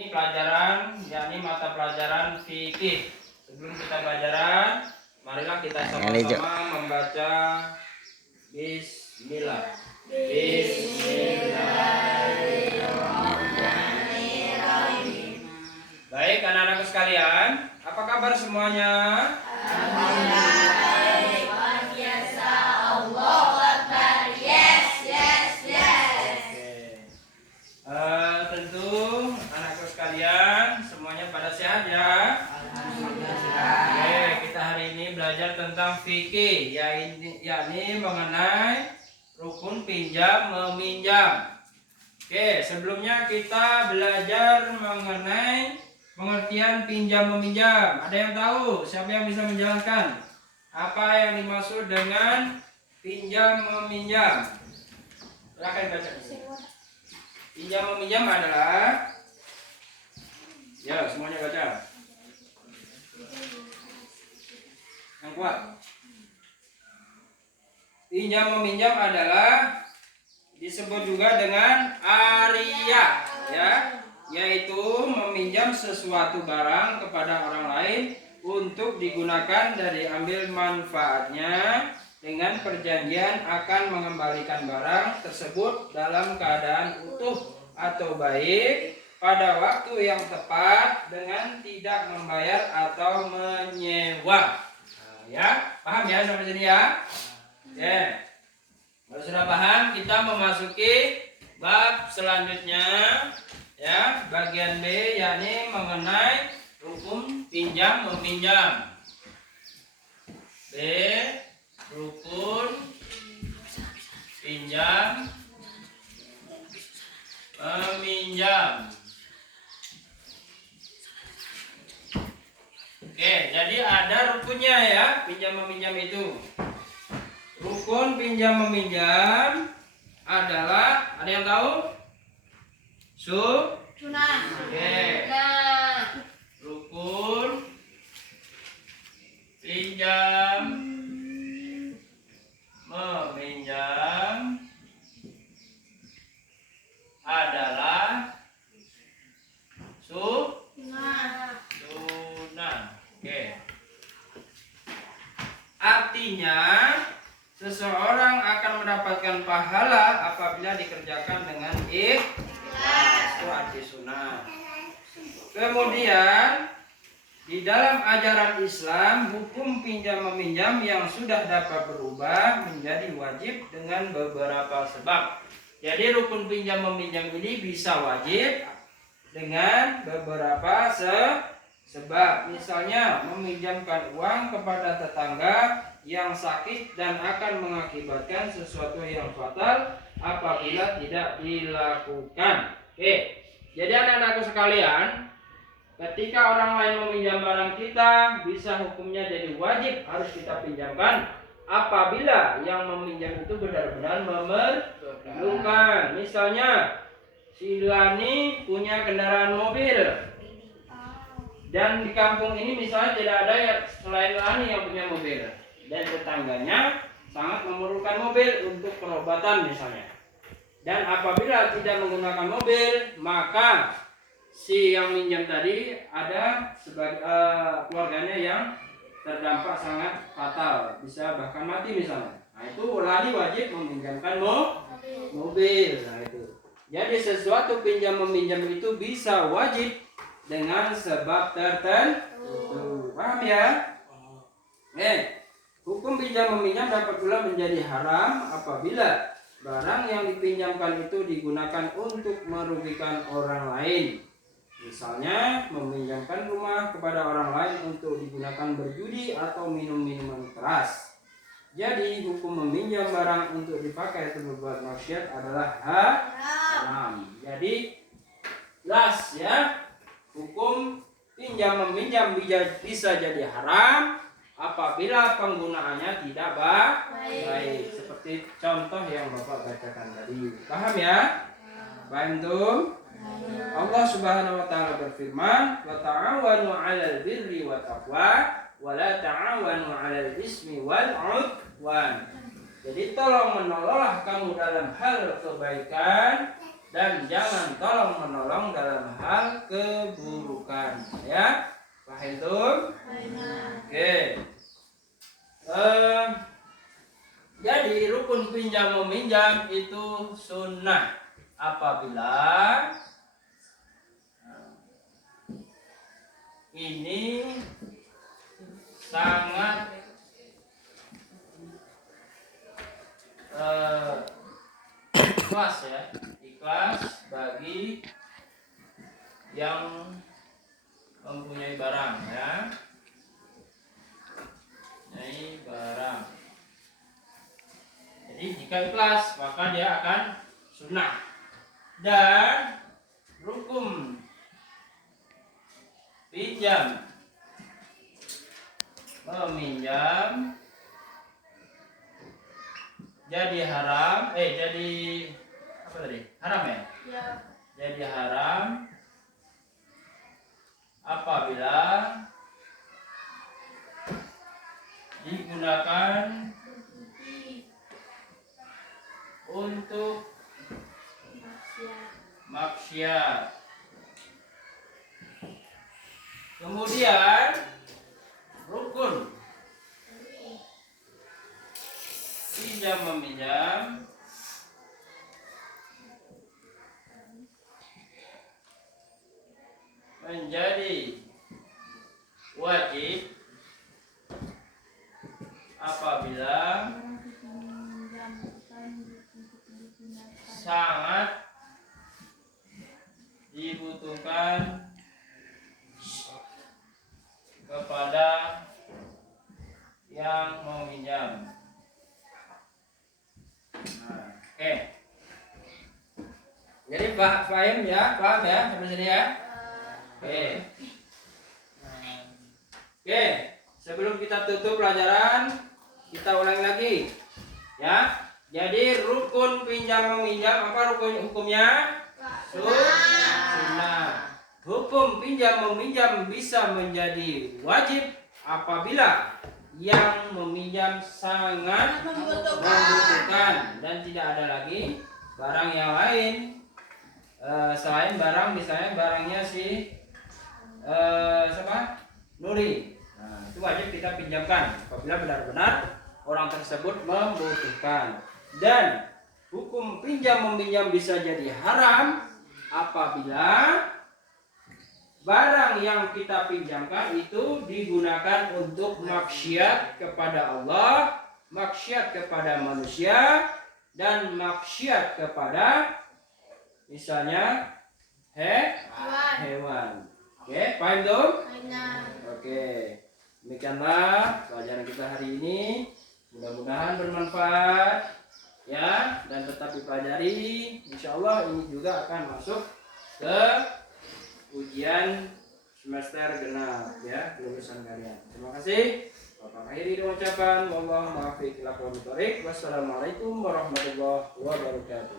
Ini pelajaran, yakni mata pelajaran fikih. Sebelum kita pelajaran, marilah kita sama-sama membaca Bismillah. Bismillahirrahmanirrahim. Baik anak-anakku sekalian, apa kabar semuanya? Alhamdulillah baik, luar biasa. Allahu Akbar. Yes. Tentu anakku sekalian semuanya pada sehat ya? Alhamdulillah. Oke, kita hari ini belajar tentang fikih, yakni mengenai rukun pinjam meminjam. Oke, sebelumnya kita belajar mengenai pengertian pinjam meminjam. Ada yang tahu? Siapa yang bisa menjelaskan apa yang dimaksud dengan pinjam meminjam? Silakan baca. Pinjam meminjam adalah, ya semuanya baca. Yang kuat. Pinjam meminjam adalah disebut juga dengan ariyah, ya, yaitu meminjam sesuatu barang kepada orang lain untuk digunakan dan diambil manfaatnya dengan perjanjian akan mengembalikan barang tersebut dalam keadaan utuh atau baik pada waktu yang tepat dengan tidak membayar atau menyewa. Nah, ya, paham ya sampai sini ya? Ya. Kalau sudah paham, kita memasuki bab selanjutnya, ya, bagian B, yakni mengenai rukun pinjam meminjam. B, rukun pinjam meminjam. Oke, jadi ada rukunnya ya, pinjam meminjam itu. Rukun pinjam meminjam adalah, ada yang tahu? Tunai. Oke. Rukun pinjam meminjam adalah sunnah. Oke. Artinya seseorang akan mendapatkan pahala apabila dikerjakan dengan ikhlas. Itu arti sunnah. Kemudian di dalam ajaran Islam, hukum pinjam meminjam yang sudah dapat berubah menjadi wajib dengan beberapa sebab. Jadi rukun pinjam meminjam ini bisa wajib dengan beberapa sebab. Misalnya meminjamkan uang kepada tetangga yang sakit dan akan mengakibatkan sesuatu yang fatal apabila tidak dilakukan. Oke. Jadi anak-anakku sekalian, ketika orang lain meminjam barang kita, bisa hukumnya jadi wajib harus kita pinjamkan apabila yang meminjam itu benar-benar memerlukan. Misalnya, si Lani punya kendaraan mobil dan di kampung ini misalnya tidak ada yang selain Lani yang punya mobil dan tetangganya sangat memerlukan mobil untuk pengobatan misalnya. Dan apabila tidak menggunakan mobil, maka si yang minjam tadi ada sebagai keluarganya yang terdampak sangat fatal, bisa bahkan mati misalnya. Nah itu Lani wajib meminjamkan mobil. Nah itu. Jadi sesuatu pinjam meminjam itu bisa wajib dengan sebab tertentu. Paham ya? Hukum pinjam meminjam dapat pula menjadi haram apabila barang yang dipinjamkan itu digunakan untuk merugikan orang lain. Misalnya meminjamkan rumah kepada orang lain untuk digunakan berjudi atau minum minuman keras. Jadi hukum meminjam barang untuk dipakai untuk berbuat maksiat adalah haram. Jadi jelas ya, hukum pinjam meminjam bisa jadi haram apabila penggunaannya tidak baik. Seperti contoh yang Bapak bacakan tadi. Paham ya? Paham tuh? Allah Subhanahu wa taala berfirman, "Wa ta'awanu 'alal birri wat taqwa wa la ta'awanu 'alal ismi wal 'udwan." Jadi tolong menolonglah kamu dalam hal kebaikan dan jangan tolong menolong dalam hal keburukan. Ya, paham tuh? Oke. Jadi rukun pinjam meminjam itu sunnah apabila ini sangat ikhlas ya, ikhlas bagi yang mempunyai barang ya, mempunyai barang. Jadi jika ikhlas maka dia akan sunnah. Dan rukun pinjam meminjam jadi haram, jadi apa tadi? Haram ya? Ya. Jadi haram apabila digunakan untuk maksiat. Kemudian rukun pinjam meminjam menjadi wajib apabila sangat dibutuhkan kepada yang meminjam. Nah, oke. Jadi paham ya, sampai sini ya. Oke. Oke, sebelum kita tutup pelajaran, kita ulangi lagi. Ya. Jadi rukun pinjam meminjam apa hukumnya? Sunnah. Hukum pinjam meminjam bisa menjadi wajib apabila yang meminjam sangat membutuhkan dan tidak ada lagi barang yang lain selain barang, misalnya barangnya si siapa? Nuri. Nah, itu wajib kita pinjamkan apabila benar-benar orang tersebut membutuhkan. Dan hukum pinjam meminjam bisa jadi haram apabila barang yang kita pinjamkan itu digunakan untuk maksiat kepada Allah, maksiat kepada manusia, dan maksiat kepada misalnya hewan. Oke, paham dong? Oke, demikianlah pelajaran kita hari ini. Mudah-mudahan bermanfaat ya, dan tetap dipelajari. Insya Allah ini juga akan masuk ke ujian semester genap ya, kelulusan kalian. Terima kasih. Bapak akhiri dengan ucapan wallahu muwaffiq ila aqwamit thoriq. Wassalamualaikum warahmatullahi wabarakatuh.